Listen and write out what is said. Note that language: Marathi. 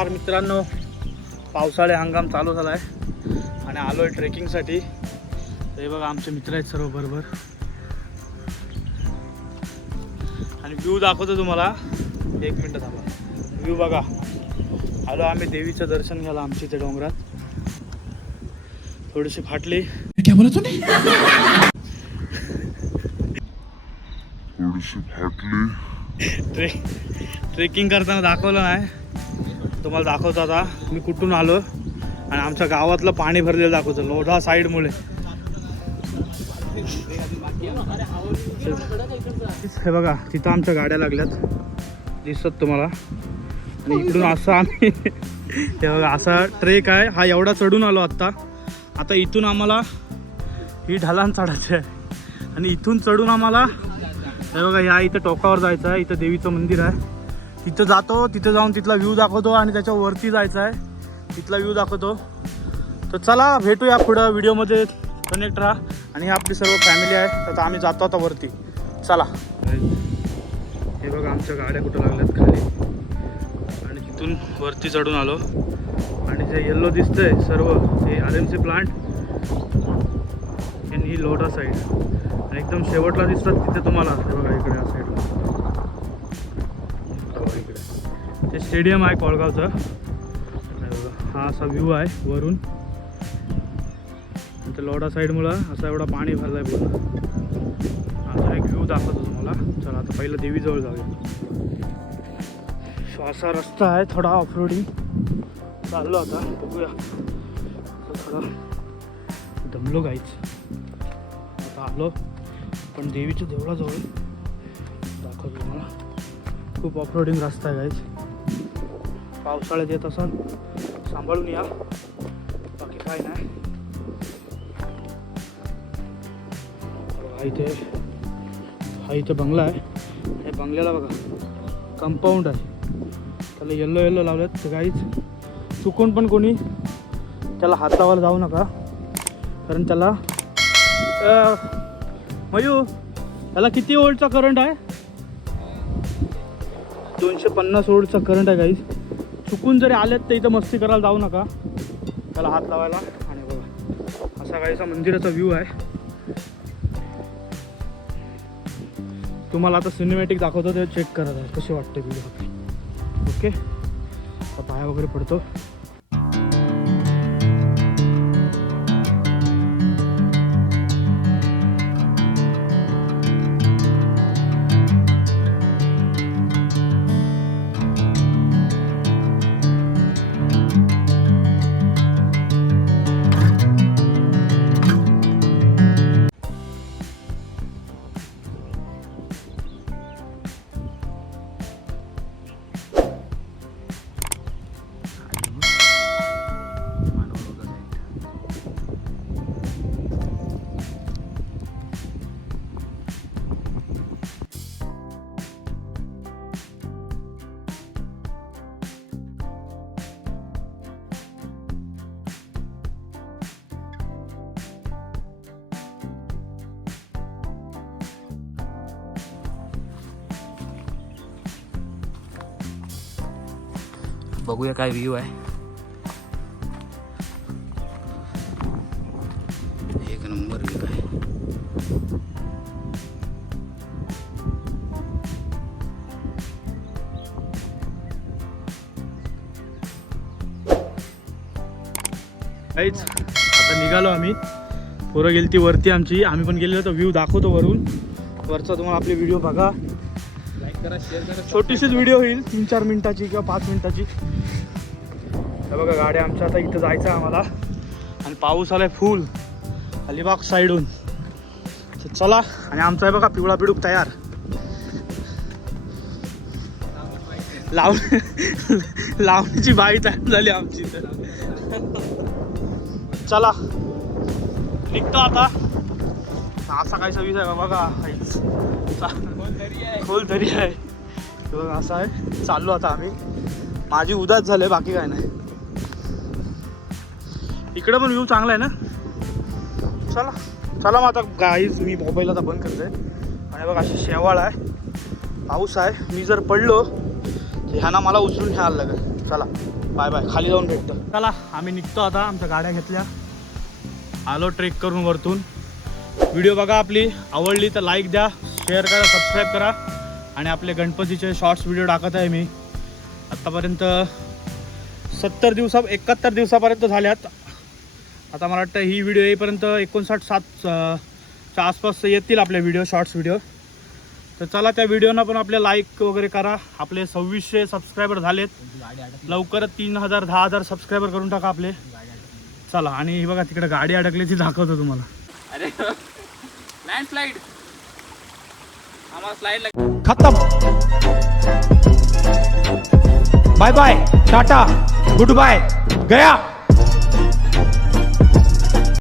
नमस्कार मित्रांनो, पावसाळी हंगाम चालू झाला आहे आणि आलो आहे ट्रेकिंगसाठी. हे बघा आमचे मित्र आहेत सर्व बरोबर आणि व्ह्यू दाखवतो तुम्हाला. 1 मिनटं थांबा. व्ह्यू बघा. आलो आम्ही देवीचं दर्शन घ्यायला आमच्या इथे डोंगरात. थोडीशी फाटली. क्या बोला तूने? थोडीशी फाटली. ट्रेकिंग करताना दाखवलं नाही, तुम्हाला दाखवतो आता मी कुठून आलो आणि आमच्या गावातलं पाणी भरलेलं दाखवतो लोढा साईडमुळे. हे बघा तिथं आमच्या गाड्या लागल्यात दिसत तुम्हाला. आणि इकडून असं आम्ही हे बघा असा ट्रेक आहे. हा एवढा चढून आलो आता इथून आम्हाला ही ढलान चढायची आहे आणि इथून चढून आम्हाला हे बघा या इथं टोकावर जायचं आहे. इथं देवीचं मंदिर आहे, तिथं जातो. तिथं जाऊन तिथला व्ह्यू दाखवतो आणि त्याच्या वरती जायचं आहे, तिथला व्ह्यू दाखवतो. तर चला भेटूया पुढं व्हिडिओमध्ये, कनेक्ट राहा. आणि ही आपली सर्व फॅमिली आहे. तर आम्ही जातो आता वरती, चला. हे बघा आमच्या गाड्या कुठं लागल्यात खाली आणि तिथून वरती चढून आलो. आणि जे येल्लो दिसतंय सर्व ते RMC प्लांट आणि ही लोढा साईड. आणि एकदम शेवटला दिसतात तिथे तुम्हाला हे बघा इकडे या साईडला इकडे ते स्टेडियम आहे कोळगावचं. हा असा व्ह्यू आहे वरून. ते लोढा साईडमुळं असं एवढा पाणी भरलं आहे पूर्ण. अजून एक व्ह्यू दाखवतो तुम्हाला. चला आता पहिलं देवीजवळ जाऊया. असा रस्ता आहे थोडा ऑफरोडिंग चाललो आता, बघूया. थोडा दमलो गाईच. आता आलो पण देवीच्या देवळाजवळ दाखवतो तुम्हाला. खूप ऑफरोडिंग रस्ता आहे गाईच. पावसाळ्यात येत असाल सांभाळून या, बाकी काय नाही. हा इथे बंगला आहे. हे बंगल्याला बघा कंपाऊंड आहे, त्याला येल्लो लावलेत. तर काहीच चुकून पण कोणी त्याला हात लावायला जाऊ नका, कारण त्याला मयू त्याला किती वोल्टचा करंट आहे? 250 वोल्टचा करंट आहे गाईज. चुकून जरी आलेत तर इथं मस्ती करायला जाऊ नका, त्याला हात लावायला. आणि बघा असा काहीसा मंदिराचा व्ह्यू आहे. तुम्हाला आता सिनेमॅटिक दाखवतो, ते चेक करत आहे कसे वाटते व्हिडिओ. ओके, आता पाया वगैरे पडतो. बघूया काय व्ह्यू आहे. एक नंबर व्ह्यू आहे. काहीच आता निघालो आम्ही. पोरं गेली ती वरती आमची, आम्ही पण गेलेलो. तर व्ह्यू दाखवतो वरून वरचा. तुम्हाला आपले व्हिडिओ बघा, लाईक करा, शेअर करा. छोटीशीच व्हिडिओ होईल, 3-4 मिनिटाची किंवा 5 मिनिटाची. हे बघा गाड्या आमच्या आता इथं जायचं आहे आम्हाला. आणि पाऊस आलाय फुल अलिबाग साईडून. तर चला. आणि आमचा आहे बघा पिवळा बिडूक तयार. लावणीची बाई तयार झाली आमची. चला निघतो आता. असा काय सवीस आहे बघा, खोल दरी आहे बघा. असं आहे, चाललो आता आम्ही. माझी उदास झाले, बाकी काय नाही. इकडं पण व्ह्यू चांगला आहे ना. चला मग आता गाईज मी मोबाईल आता बंद करते. आणि बघा अशी शेवाळ आहे, पाऊस आहे. मी जर पडलो तर ह्याना मला उचलून घ्यायला लागेल. चला. बाय बाय, खाली जाऊन भेटतो. चला आम्ही निघतो आता, आमच्या गाड्या घेतल्या, आलो ट्रेक करून वरतून. व्हिडिओ बघा, आपली आवडली तर लाईक द्या, शेअर करा, सबस्क्राईब करा. आणि आपले गणपतीचे शॉर्ट्स व्हिडिओ टाकत आहे मी. आत्तापर्यंत 71 दिवसापर्यंत झाल्यात. आता मला वाटतं ही व्हिडिओ येईपर्यंत 59-7च्या आसपास येतील आपले व्हिडिओ, शॉर्ट्स व्हिडिओ. तर चला त्या व्हिडिओना पण आपले लाईक वगैरे करा. आपले 2600 सबस्क्रायबर झालेत. लवकरच 3000 10,000 सबस्क्रायबर करून टाका आपले. चला, आणि ही बघा तिकडे गाडी अडकली, ती दाखवतो तुम्हाला. अरे लँडस्लाइड, आम्हाला स्लाइड खत्म. Bye bye, tata, goodbye, गया.